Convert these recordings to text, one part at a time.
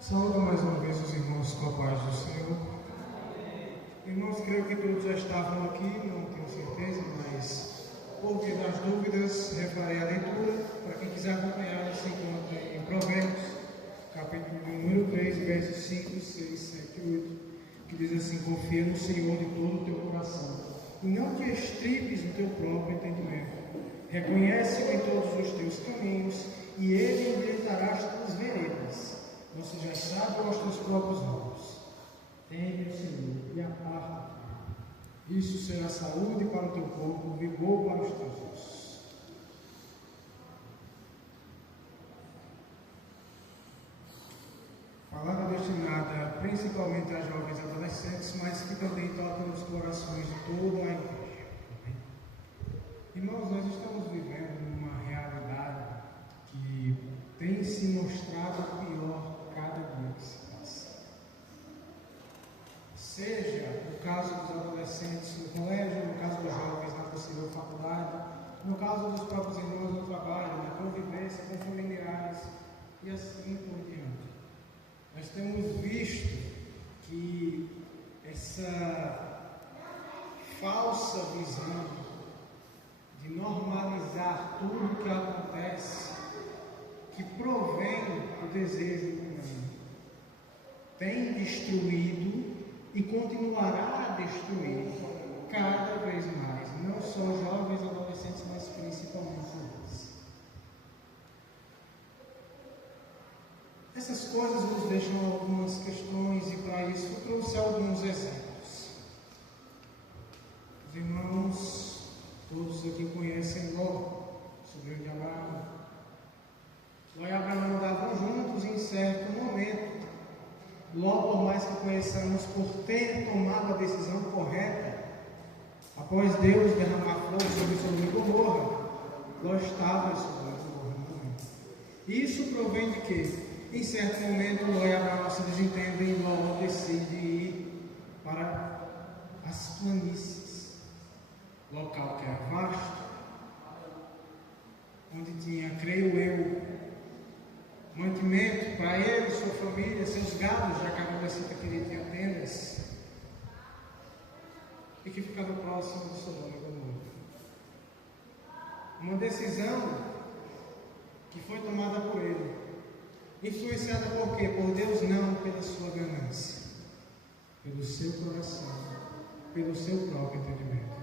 Saúdo mais uma vez os irmãos com a paz do Senhor. Irmãos, creio que todos já estavam aqui, não tenho certeza, mas por via das dúvidas, reparei a leitura. Para quem quiser acompanhar, se encontra em Provérbios, capítulo número 3, versos 5, 6, 7 e 8, que diz assim: confia no Senhor de todo o teu coração, e não te estribes no teu próprio entendimento. Reconhece-o em todos os teus caminhos, e ele endireitará as tuas veredas. Não sejas sábio aos teus próprios olhos. Teme o Senhor e aparta-te. Isso será saúde para o teu corpo, vigor para os teus ossos. Palavra destinada principalmente a jovens adolescentes, mas que também toca nos corações de toda a igreja. Irmãos, nós estamos vivendo numa realidade que tem se mostrado pior cada dia que se passa. Seja no caso dos adolescentes no colégio, no caso dos jovens na possível faculdade, no caso dos próprios irmãos no trabalho, na convivência com familiares e assim por diante. Nós temos visto que essa falsa visão de normalizar tudo o que acontece, que provém do desejo humano, tem destruído e continuará a destruir cada vez mais, não só jovens, adolescentes, mas principalmente eles. Essas coisas nos deixam algumas questões, e para isso eu trouxe alguns exemplos. Os irmãos, todos aqui conhecem Ló, sobrinho de Abraão. Ló e Abraão andavam juntos e em certo momento, Ló, por mais que conheçamos, por ter tomado a decisão correta, após Deus derramar fogo sobre Sodoma e Gomorra, Ló estava em Sodoma e Gomorra no momento. Isso provém de que, em certo momento, Ló e Abraão se desentendem e Ló decide ir para as planícies, local que era vasto, onde tinha, creio eu, mantimento para ele, sua família, seus gados, já que a adolescente queria tinha tendas, e que ficava próximo de Sodoma e Gomorra. Uma decisão que foi tomada por ele, influenciada por quê? Por Deus? Não, pela sua ganância, pelo seu coração, pelo seu próprio entendimento.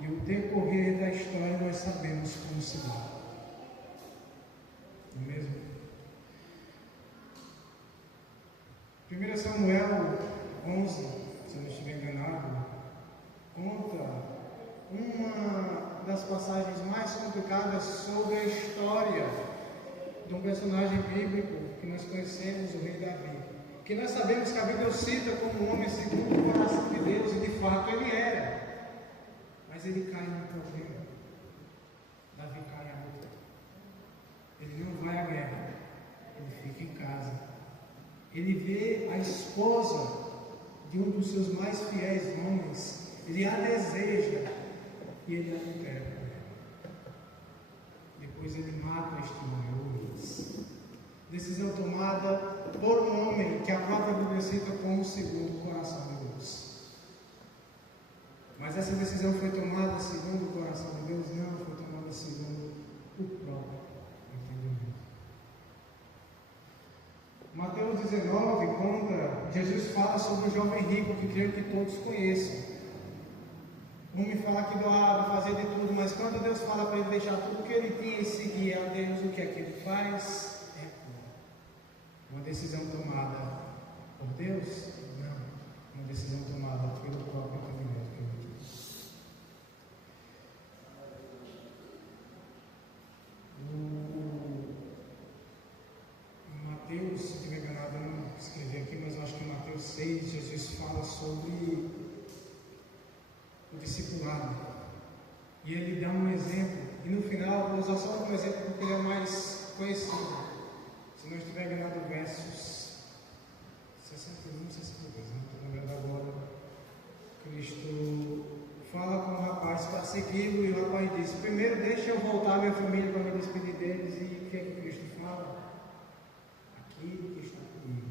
E o decorrer da história nós sabemos como se dá. Não é mesmo? 1 Samuel 11, se eu não estiver enganado, conta uma das passagens mais complicadas sobre a história de um personagem bíblico que nós conhecemos, o rei Davi. Que nós sabemos que a Bíblia o cita como um homem segundo o coração de Deus, e de fato ele era. Mas ele cai num problema. Davi cai à luta. Ele não vai à guerra, ele fica em casa. Ele vê a esposa de um dos seus mais fiéis homens, ele a deseja e ele adultera com ela. Depois ele mata este homem. Decisão tomada por um homem que a própria Bíblia cita como segundo o coração de Deus. Mas essa decisão foi tomada segundo o coração de Deus? Não, foi tomada segundo o próprio entendimento. Mateus 19 conta, Jesus fala sobre o jovem rico, que creio que todos conheçam. Um me fala que doava, fazer de tudo, mas quando Deus fala para ele deixar tudo que ele tinha e seguir a Deus, o que é que ele faz? É uma decisão tomada por Deus? Não. Uma decisão tomada pelo próprio entendimento que ele tinha. Mateus, se tiver enganado, eu não escrevi aqui, mas eu acho que em Mateus 6, Jesus fala sobre o discipulado. E ele dá um exemplo. E no final, vou usar só um exemplo porque ele é mais conhecido. Se não estiver enganado, versos 61, 62, não estou lembrando agora. Cristo fala com o rapaz para segui-lo, e o rapaz diz: primeiro deixa eu voltar à minha família para me despedir deles. E o que é que Cristo fala? Aquilo que está comigo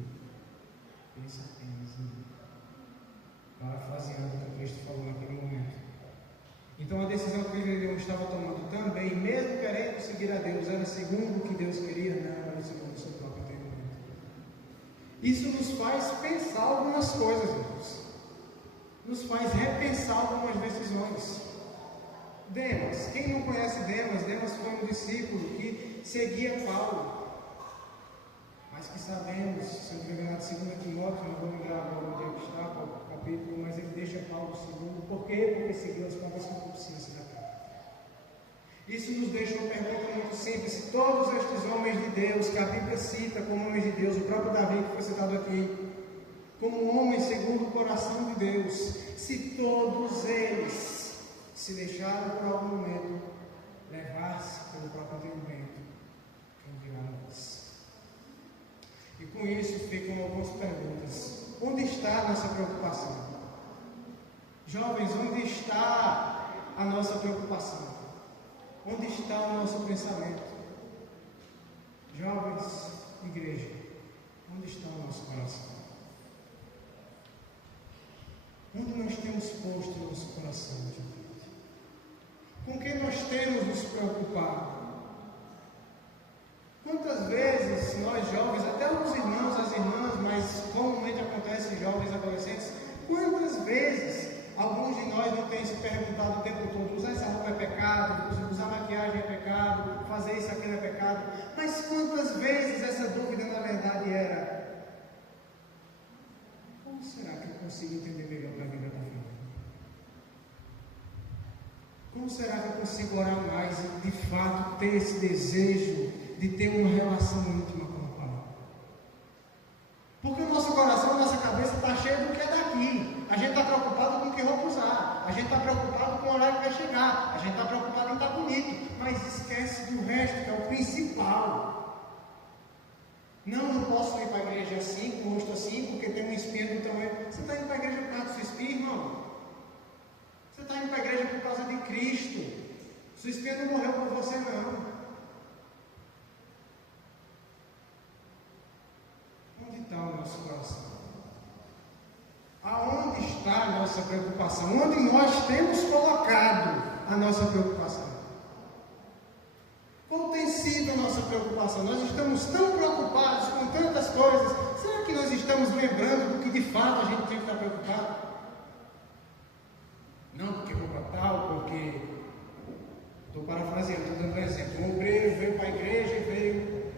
seguir a Deus era segundo o que Deus queria? Não, era segundo o seu próprio entendimento. Isso nos faz pensar algumas coisas, irmãos. Nos faz repensar algumas decisões. Demas, quem não conhece Demas? Demas foi um discípulo que seguia Paulo. Mas que sabemos, se não me engano, 2 Timóteo, não vou lembrar agora onde está o capítulo, mas ele deixa Paulo segundo. Por quê? Porque seguiu as próprias concupiscências da carne. Isso nos deixa uma pergunta muito simples. Se todos estes homens de Deus, que a Bíblia cita como homens de Deus, o próprio Davi que foi citado aqui, como homens segundo o coração de Deus, se todos eles se deixaram por algum momento levar-se pelo próprio entendimento, quem dirá nós? E com isso ficam algumas perguntas. Onde está a nossa preocupação? Jovens, onde está a nossa preocupação? Onde está o nosso pensamento? Jovens, igreja, onde está o nosso coração? Onde nós temos posto o nosso coração, gente? Com quem nós temos nos preocupado? Quantas vezes nós jovens, até os irmãos, as irmãs, mas comumente acontece em jovens e adolescentes, quantas vezes alguns de nós não têm se perguntado o tempo todo: usar essa roupa é pecado, usar maquiagem é pecado, fazer isso aqui é pecado? Mas quantas vezes essa dúvida na verdade era: como será que eu consigo entender melhor da vida da família? Como será que eu consigo orar mais e de fato ter esse desejo de ter uma relação íntima com o Pai? Porque o nosso coração, a nossa cabeça está cheia do que é daqui. A gente está preocupado com o que roupa usar, a gente está preocupado com o horário que vai chegar, a gente está preocupado em estar bonito, mas esquece do resto, que é o principal. Não posso ir para a igreja assim, com o rosto assim, porque tem uma espinha no tamanho. Você está indo para a igreja por causa da sua espinha, irmão? Você está indo para a igreja por causa de Cristo. Sua espinha não morreu por você, não. Onde está o nosso coração? Aonde está a nossa preocupação? Onde nós temos colocado a nossa preocupação? Qual tem sido a nossa preocupação? Nós estamos tão preocupados com tantas coisas. Será que nós estamos lembrando do que de fato a gente tem que estar preocupado? Não porque roupa tal, porque... Estou parafraseando, estou dando um exemplo. Um obreiro veio para a igreja e veio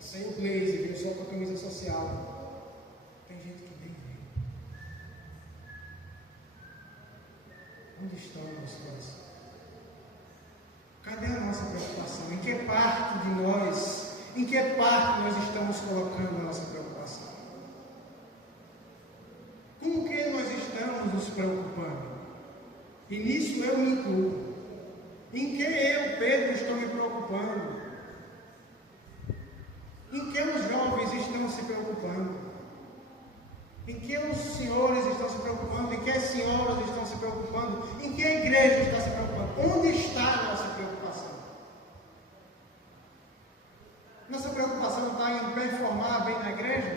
sem o blazer, veio só com a camisa social. Tem gente que nem veio. Onde está o nosso coração? Cadê a nossa preocupação? Em que parte de nós, em que parte nós estamos colocando a nossa preocupação? Com o que nós estamos nos preocupando? E nisso eu me incluo. Em que eu, Pedro, estou me preocupando? Em que os jovens estão se preocupando? Em que os senhores estão se preocupando? Em que as senhoras estão se preocupando? Em que a igreja está se preocupando? Onde está a nossa preocupação? Nossa preocupação está em performar bem na igreja?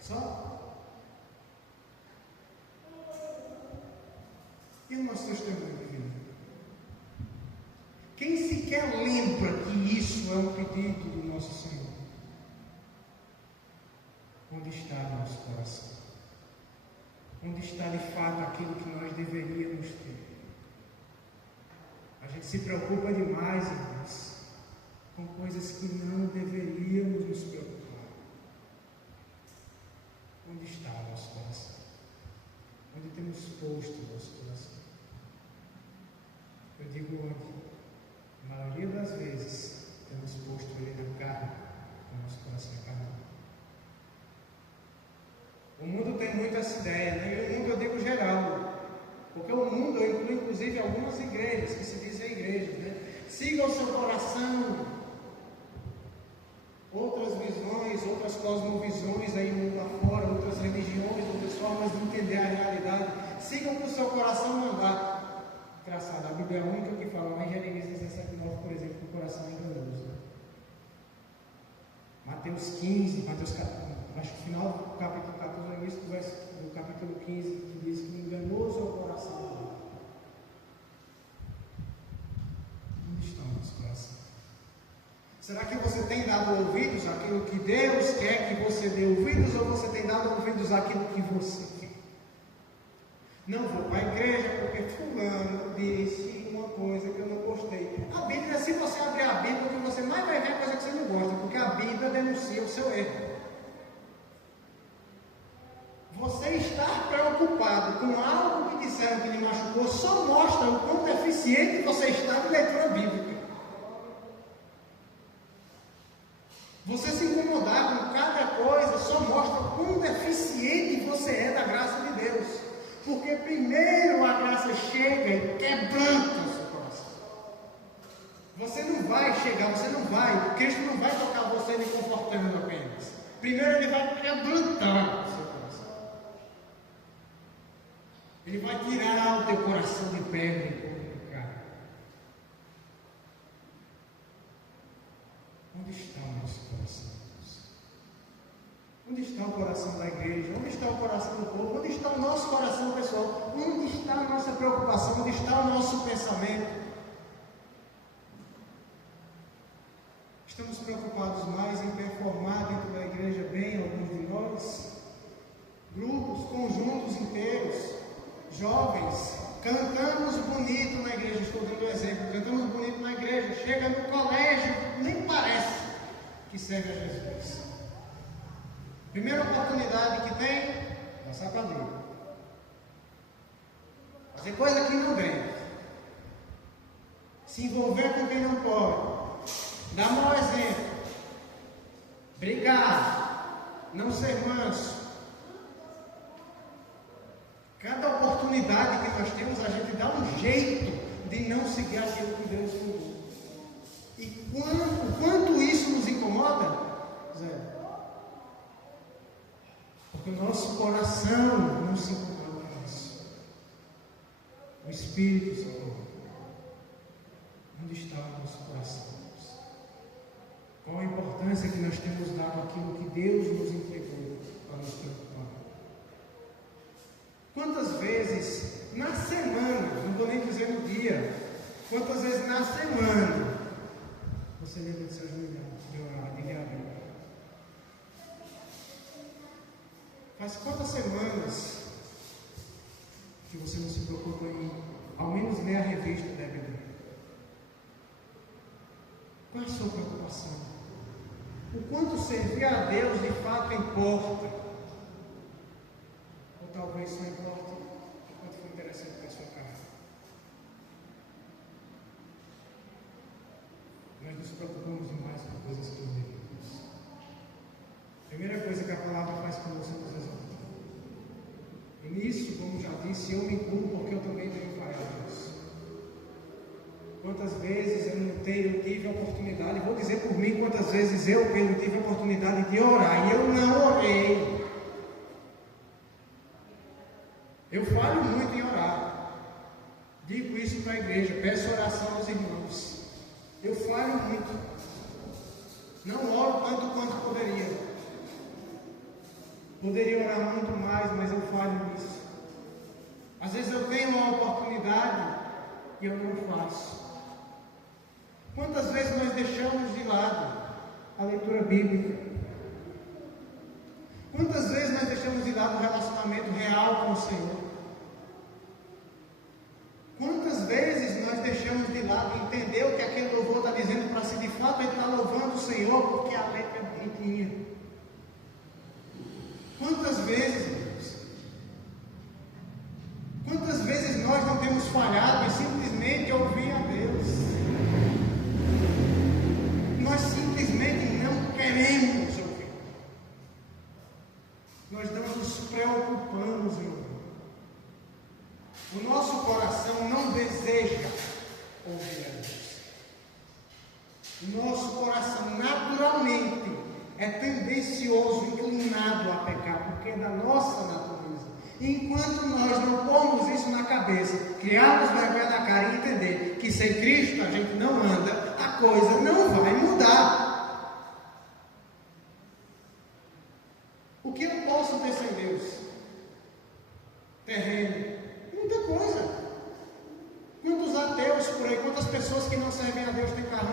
Só? E o nosso testemunho de vida? Quem sequer lembra que isso é um pedido do nosso Senhor? Onde está o nosso coração? Onde está de fato aquilo que nós deveríamos ter? A gente se preocupa demais, irmãos, com coisas que não deveríamos nos preocupar. Onde está o nosso coração? Onde temos posto o nosso coração? Eu digo onde? A maioria das vezes temos posto ele na carne, o nosso coração é carnal. O mundo tem muito essa ideia, né? E o mundo eu digo geral, porque o mundo eu incluo inclusive algumas igrejas que se dizem igrejas, né? Siga o seu coração. Outras visões, outras cosmovisões aí no mundo afora, outras religiões, outras formas de entender a realidade. Siga o que o seu coração mandar. Engraçado, a Bíblia é a única que fala lá em Jeremias 17:9, por exemplo, que o coração é enganoso. Mateus 15, Mateus 14, acho que no final do capítulo 14, no início do capítulo 15, que diz que enganoso é o coração. Onde estão nosso coração? Será que você tem dado ouvidos àquilo que Deus quer que você dê ouvidos, ou você tem dado ouvidos àquilo que você quer? Não vou para a igreja porque fulano disse uma coisa que eu não gostei. A Bíblia, se você abrir a Bíblia, o que você mais vai ver é coisa que você não gosta, porque a Bíblia denuncia o seu erro. Você estar preocupado com algo que disseram que lhe machucou só mostra o quão deficiente você está de leitura bíblica. Você se incomodar com cada coisa só mostra o quão deficiente você é da graça de Deus. Porque primeiro a graça chega e quebranta o seu coração. Você não vai chegar, Cristo não vai tocar você lhe confortando apenas. Primeiro ele vai quebrantar o seu coração. Ele vai tirar o teu coração de pedra e pôr de carne. Onde está o nosso coração? Onde está o coração da igreja? Onde está o coração do povo? Onde está o nosso coração pessoal? Onde está a nossa preocupação? Onde está o nosso pensamento? Estamos preocupados mais em performar dentro da igreja bem, alguns de nós? Grupos, conjuntos inteiros, jovens, cantamos bonito na igreja, estou dando um exemplo, cantamos bonito na igreja, chega no colégio, nem parece que serve a Jesus. Primeira oportunidade que tem, passar para dentro. Fazer coisa que não deve. Se envolver com quem não pode. Dar mau exemplo. Brigar. Não ser manso. Cada oportunidade que nós temos, a gente dá um jeito de não seguir aquilo que Deus falou. E quanto isso nos incomoda? Zé. Porque o nosso coração não se incomoda com isso. O Espírito se incomoda. Onde está o nosso coração? Qual a importância que nós temos dado àquilo que Deus nos entregou para nos preocupar? Quantas vezes na semana, não vou nem dizer no dia, quantas vezes na semana você lembra de se ajoelhar, de orar, de ler a Bíblia? Faz quantas semanas que você não se preocupa em, ao menos, ler a revista da Bíblia? Qual é a sua preocupação? O quanto servir a Deus de fato importa? Ou talvez só importa o quanto for interessante para a sua carne? Nós nos preocupamos demais com coisas que não devemos. Primeira coisa que a palavra faz conosco é nos exaltar. E nisso, como já disse, eu me incluo porque eu também tenho falhado. Quantas vezes eu tive a oportunidade, vou dizer por mim, quantas vezes eu, Pedro, tive a oportunidade de orar e eu não orei. Eu falho muito em orar. Digo isso para a igreja, peço oração aos irmãos. Eu falho muito. Não oro tanto quanto poderia. Poderia orar muito mais, mas eu falho nisso. Às vezes eu tenho uma oportunidade e eu não faço. Quantas vezes nós deixamos de lado a leitura bíblica? Quantas vezes nós deixamos de lado o relacionamento real com o Senhor? Quantas vezes nós deixamos de lado entender o que aquele louvor está dizendo para si de fato ele está louvando o Senhor porque a letra é bonitinha? Quantas vezes, irmãos? Quantas vezes nós não temos falhado em simplesmente ouvir a Deus? Nós simplesmente não queremos ouvir. Nós não nos preocupamos em ouvir. O nosso coração não deseja ouvir a Deus. O nosso coração naturalmente é tendencioso, inclinado a pecar, porque é da nossa natureza. Enquanto nós não pomos isso na cabeça, criarmos vergonha na cara e entender que sem Cristo a gente não anda, a coisa não vai mudar. O que eu posso ter sem Deus? Terreno. Muita coisa. Quantos ateus por aí, quantas pessoas que não servem a Deus têm carro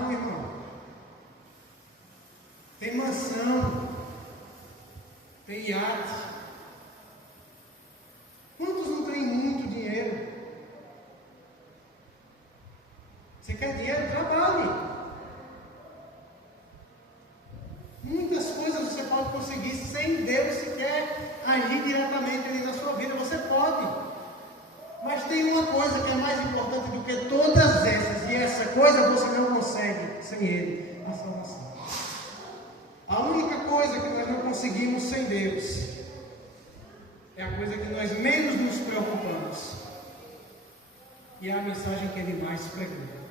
mansão, tem iate. Quantos não têm muito dinheiro? Você quer dinheiro? Trabalhe. Muitas coisas você pode conseguir sem Deus sequer agir diretamente ali na sua vida. Você pode. Mas tem uma coisa que é mais importante do que todas essas, e essa coisa você não consegue sem Ele: a salvação. A única coisa que nós não conseguimos sem Deus é a coisa que nós menos nos preocupamos, e é a mensagem que Ele mais pregou.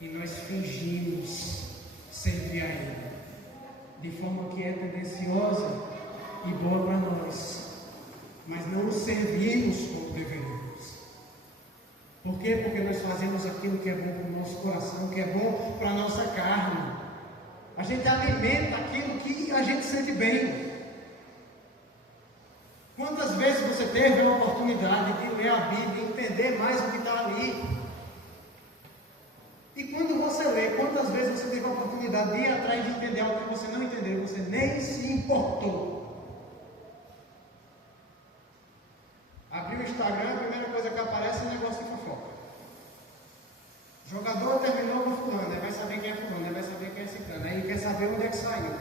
E nós fingimos servir a Ele de forma que é tendenciosa e boa para nós, mas não o servimos como deveríamos. Por quê? Porque nós fazemos aquilo que é bom para o nosso coração, que é bom para a nossa carne. A gente alimenta aquilo que a gente sente bem. Quantas vezes você teve a oportunidade de ler a Bíblia e entender mais o que está ali? E quando você lê, quantas vezes você teve a oportunidade de ir atrás de entender algo que você não entendeu, você nem se importou? Abriu o Instagram, a primeira coisa que aparece é um negócio de fofoca. Jogador terminou com fulano, aí vai saber quem é fulano, aí vai saber quem é ciclano, aí quer saber onde é que saiu.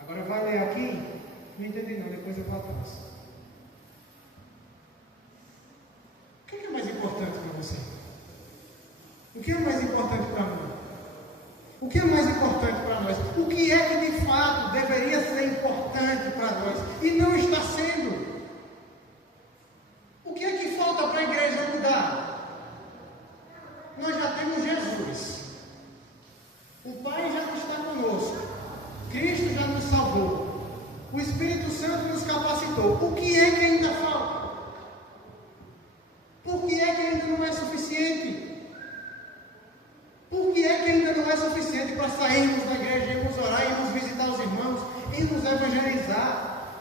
Agora vai ler aqui, não entendi não, depois eu vou atrás. O que é mais importante para você? O que é mais importante para mim? O que é mais importante para nós? O que é que de fato deveria ser importante para nós e não está sendo? O que é que falta para a igreja mudar? Nós já temos Jesus. O Pai já está conosco. Cristo já nos salvou. O Espírito Santo nos capacitou. O que é que ainda falta? Por que é que ainda não é suficiente? Por que é que ainda não é suficiente para sairmos da igreja, irmos orar, irmos visitar os irmãos, irmos evangelizar?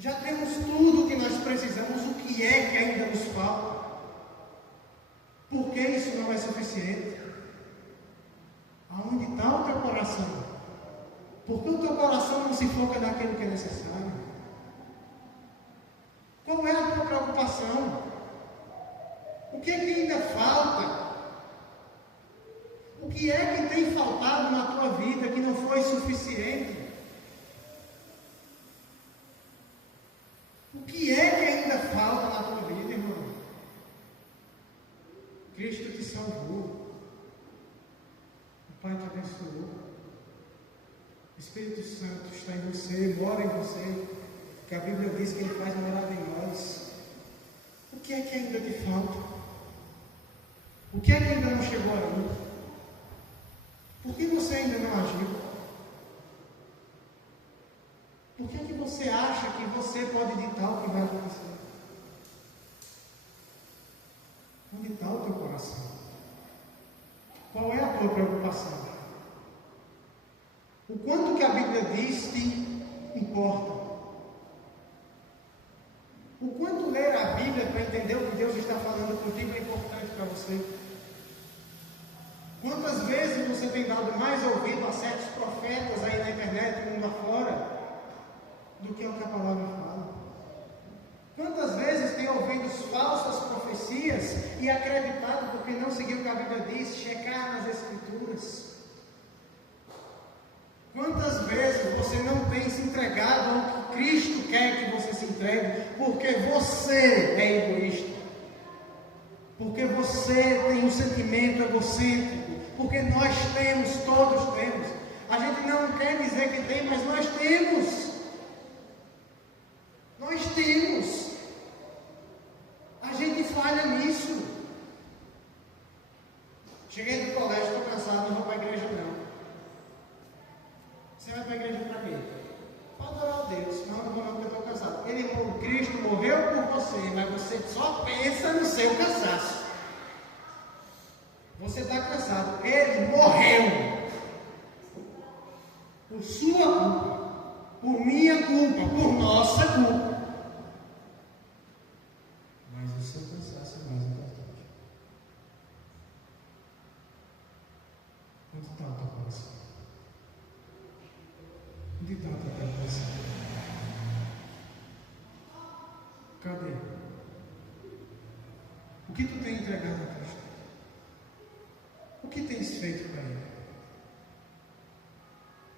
Já temos tudo o que nós precisamos, o que é que ainda nos falta? Por que isso não é suficiente? Aonde está o teu coração? Por que o teu coração não se foca naquilo que é necessário? Qual é a tua preocupação? O que é que ainda falta? O que é que tem faltado na tua vida que não foi suficiente? O que é que ainda falta na tua vida, irmão? Cristo te salvou. O Pai te abençoou. O Espírito Santo está em você, mora em você. Que a Bíblia diz que Ele faz morada em nós. O que é que ainda te falta? O que é que ainda não chegou aí? Por que você ainda não agiu? Por que é que você acha que você pode ditar o que vai acontecer? Onde está o teu coração? Qual é a tua preocupação? O quanto que a Bíblia diz te importa? O quanto ler a Bíblia para entender o que Deus está falando contigo é importante para você? Quantas vezes você tem dado mais ouvido a certos profetas aí na internet e mundo afora do que o que a palavra fala? Quantas vezes tem ouvido falsas profecias e acreditado porque não seguiu o que a Bíblia diz, checar nas Escrituras? Quantas vezes você não tem se entregado ao que Cristo quer que você se entregue, porque você é egoísta, porque você tem um sentimento egocêntrico, porque nós temos, todos temos. A gente não quer dizer que tem, mas nós temos. Nós temos. A gente falha nisso. Cheguei do colégio, estou cansado, não vou para a igreja não. Você vai para a igreja para quê? Para adorar a Deus. Não vou não, porque eu estou cansado. Cristo morreu por você, mas você só pensa no seu cansaço. Você está cansado. Ele morreu. Por sua culpa. Por minha culpa. Por nossa culpa. Mas o seu cansaço é mais importante. Quanto está o teu coração? Onde está o teu coração? Cadê? O que tu tem entregado a Cristo? O que tens feito para Ele?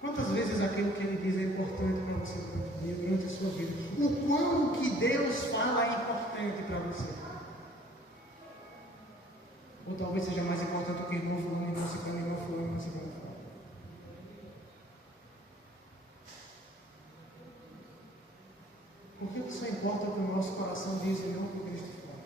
Quantas vezes aquilo que Ele diz é importante para você durante a sua vida? O quão que Deus fala é importante para você? Ou talvez seja mais importante o que irmão fulano, irmão ciclano, irmão fulano, irmão ciclano fala. Por que só importa o que o nosso coração diz e não o que Cristo fala?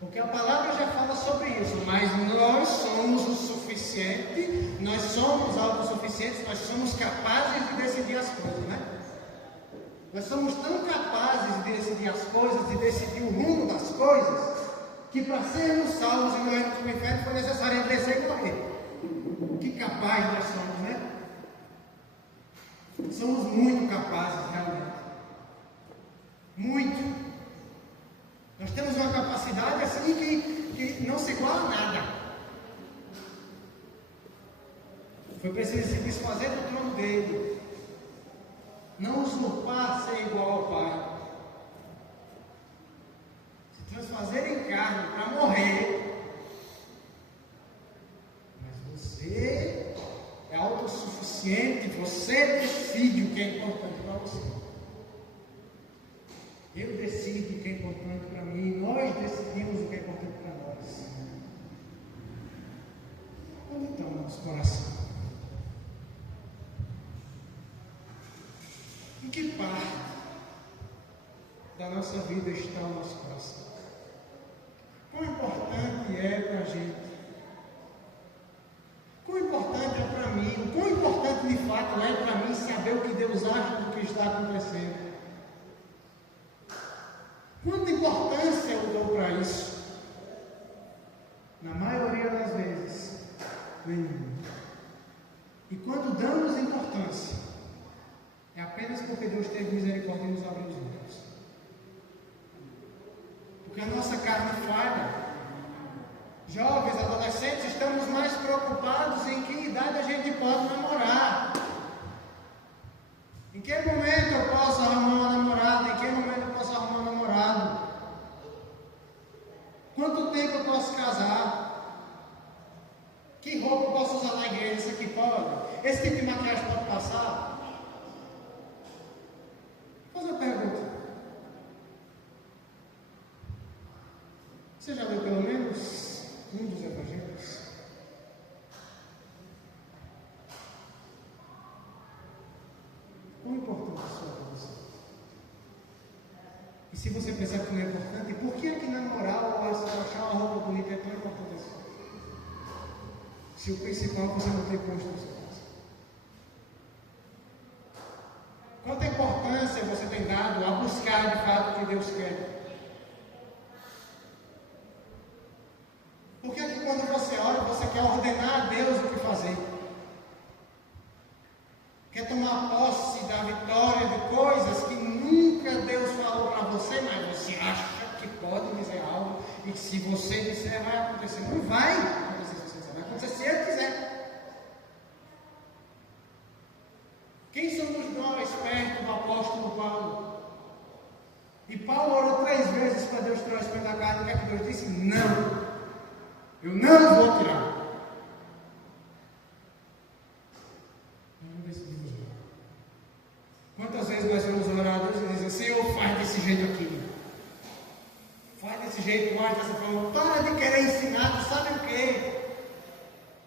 Porque a palavra já fala sobre isso, mas nós somos o suficiente, nós somos autossuficientes, nós somos capazes de decidir as coisas, né? Nós somos tão capazes de decidir as coisas, de decidir o rumo das coisas, que para sermos salvos e não irmos para o inferno foi necessário envelhecer e morrer. Que capazes nós somos, né? Somos muito capazes, realmente. Muito. Nós temos uma capacidade assim que não se iguala a nada. Foi preciso se desfazer do trono dele. Não usurpar ser igual ao Pai. Se transfazer em carne para morrer. Mas você é autossuficiente. Você decide o que é importante para você. Eu decido o que é importante para mim, nós decidimos o que é importante para nós. Onde está o nosso coração? Em que parte da nossa vida está o nosso coração? Quão importante é para a gente? Quão importante é para mim? Quão importante de fato é para mim saber o que Deus acha do que está acontecendo? Quanta importância eu dou para isso? Na maioria das vezes, nenhuma. E quando damos importância, é apenas porque Deus teve misericórdia e nos abriu os olhos. Porque a nossa carne falha. Jovens, adolescentes, estamos mais preocupados em que idade a gente pode namorar. Em que momento eu posso arrumar uma namorada? Em que momento eu posso arrumar um namorado? Quanto tempo eu posso casar? Que roupa eu posso usar na igreja? Isso aqui pode? Esse tipo de maquiagem pode passar? Faz uma pergunta. Você já leu pelo menos um dos evangelhos? Quão importante isso é para você? E se você pensar que não é importante, por que é que namorar ou achar uma roupa bonita é tão importante assim? Se o principal você não tem posto no seu coração. Quanta importância você tem dado a buscar de fato o que Deus quer? Por que é que quando você ora, você quer ordenar a Deus o que fazer? Quer tomar posse da vitória de coisas que nunca Deus falou para você, mas você acha que pode dizer algo e que se você disser vai acontecer. Não vai acontecer se você disser, vai acontecer se Ele quiser. Quem somos nós perto do apóstolo Paulo? E Paulo orou 3 vezes para Deus tirar o espinho da carne. O que é que Deus disse? Não, eu não vou tirar. Quantas vezes nós vamos orar a Deus e dizer, Senhor, faz desse jeito aqui. Faz desse jeito, faz dessa forma. Para de querer ensinar, tu sabe o quê?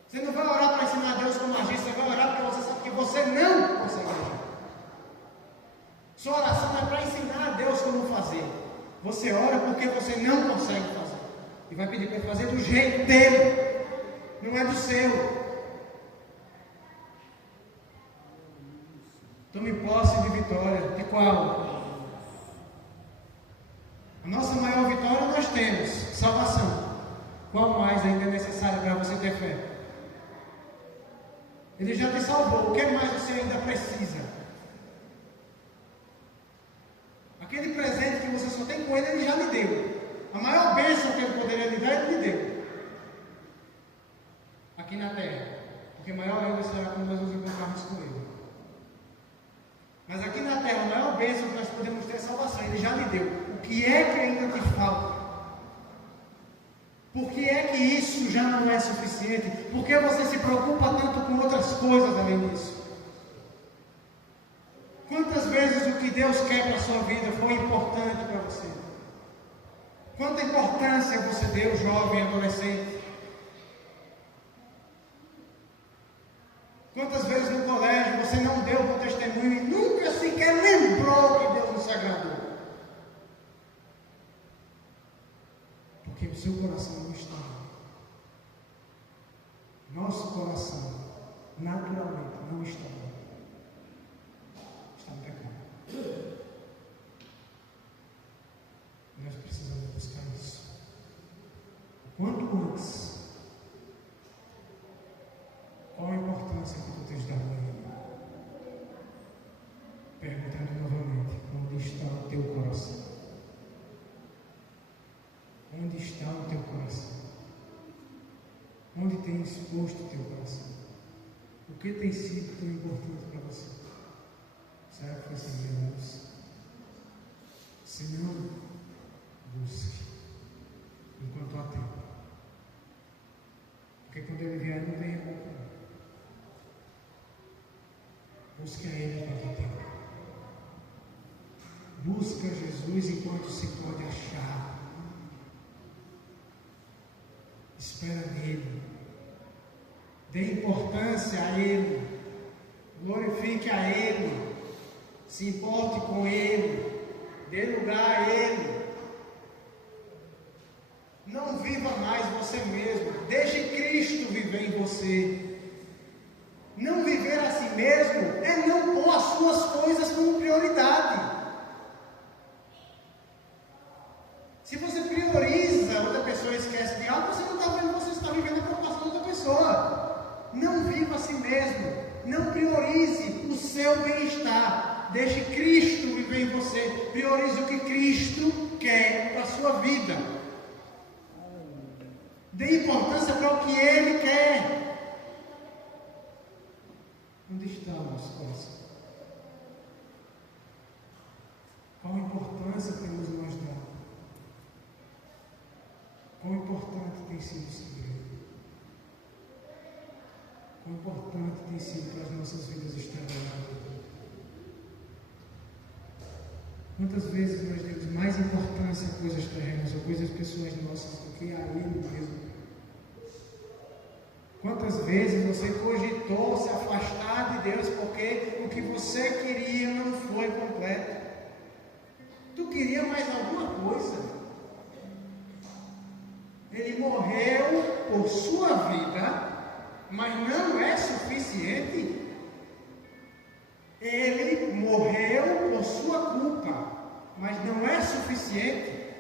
Você não vai orar para ensinar a Deus como agir, você vai orar porque você sabe que você não consegue agir. Sua oração é para ensinar a Deus como fazer. Você ora porque você não consegue fazer. E vai pedir para Ele fazer do jeito dele, não é do seu. Tome posse de vitória. De qual? A nossa maior vitória nós temos, salvação. Qual mais ainda é necessário para você ter fé? Ele já te salvou. O que mais você ainda precisa? Aquele presente que você só tem com Ele, Ele já lhe deu. A maior bênção que Ele poderia lhe dar, Ele lhe deu. Aqui na terra. Porque Porque maior ainda será quando nós nos encontrarmos com Ele. Mas aqui na terra, a maior bênção que nós podemos ter é salvação. Ele já lhe deu. O que é que ainda te falta? Por que é que isso já não é suficiente? Por que você se preocupa tanto com outras coisas além disso? Quantas vezes o que Deus quer para a sua vida foi importante para você? Quanta importância você deu, jovem, adolescente? Quantas vezes no colégio você não deu um testemunho e nunca sequer lembrou que Deus nos agradou? Porque o seu coração não está lá. Nosso coração, naturalmente, não está lá. Está no pecado. Nós precisamos buscar isso. Quanto antes. Qual a importância que tu tens dado a Ele? Perguntando novamente, onde está o teu coração? Onde está o teu coração? Onde tem exposto o teu coração? O que tem sido tão importante para você? Será que foi seguir a luz? Se não, busque enquanto há tempo. Porque quando Ele vier, não vem rebocar. Busque a Ele enquanto há tempo. Busca Jesus enquanto se pode achar. Espera nele. Dê importância a Ele. Glorifique a Ele. Se importe com Ele. Dê lugar a Ele. Não viva mais você mesmo. Deixe Cristo viver em você. Não viver a si mesmo é não pôr as suas coisas como prioridade. Se você prioriza outra pessoa e esquece de algo, você não está vendo, você está vivendo a preocupação da outra pessoa. Não viva a si mesmo. Não priorize o seu bem-estar. Deixe Cristo viver em você. Priorize o que Cristo quer para a sua vida. Dê importância para o que Ele quer. Onde está o nosso coração? Qual a importância temos nós dado? Quão importante tem sido o segredo? Quão importante tem sido para as nossas vidas extraordinárias? Quantas vezes nós demos mais importância a coisas terrenas ou coisas pessoais nossas do que a Ele mesmo? Quantas vezes você cogitou se afastar de Deus porque o que você queria não foi completo? Tu queria mais alguma coisa? Ele morreu por sua vida, mas não é suficiente. Ele morreu por sua culpa, mas não é suficiente.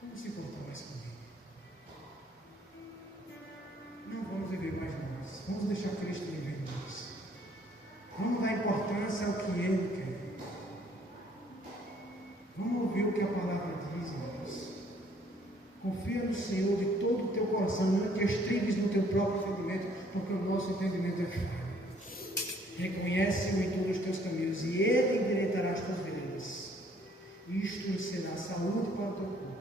Vamos se importar mais com Ele. Não vamos viver mais nós. Vamos deixar Cristo viver em nós. Vamos dar importância ao que Ele quer. Vamos ouvir o que a palavra diz, irmãos. Confia no Senhor de todo o teu coração, não te estribes no teu próprio entendimento, porque o nosso entendimento é falho. Reconhece-o em todos os teus caminhos, e Ele endireitará as tuas veredas. Isto será saúde para o teu corpo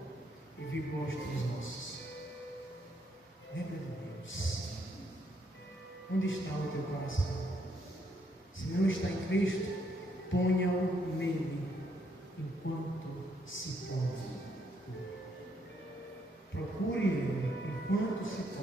e vigor aos teus ossos. Lembra de Deus. Onde está o teu coração? Se não está em Cristo, ponha-o nele enquanto se pode. Procure Ele enquanto se pode.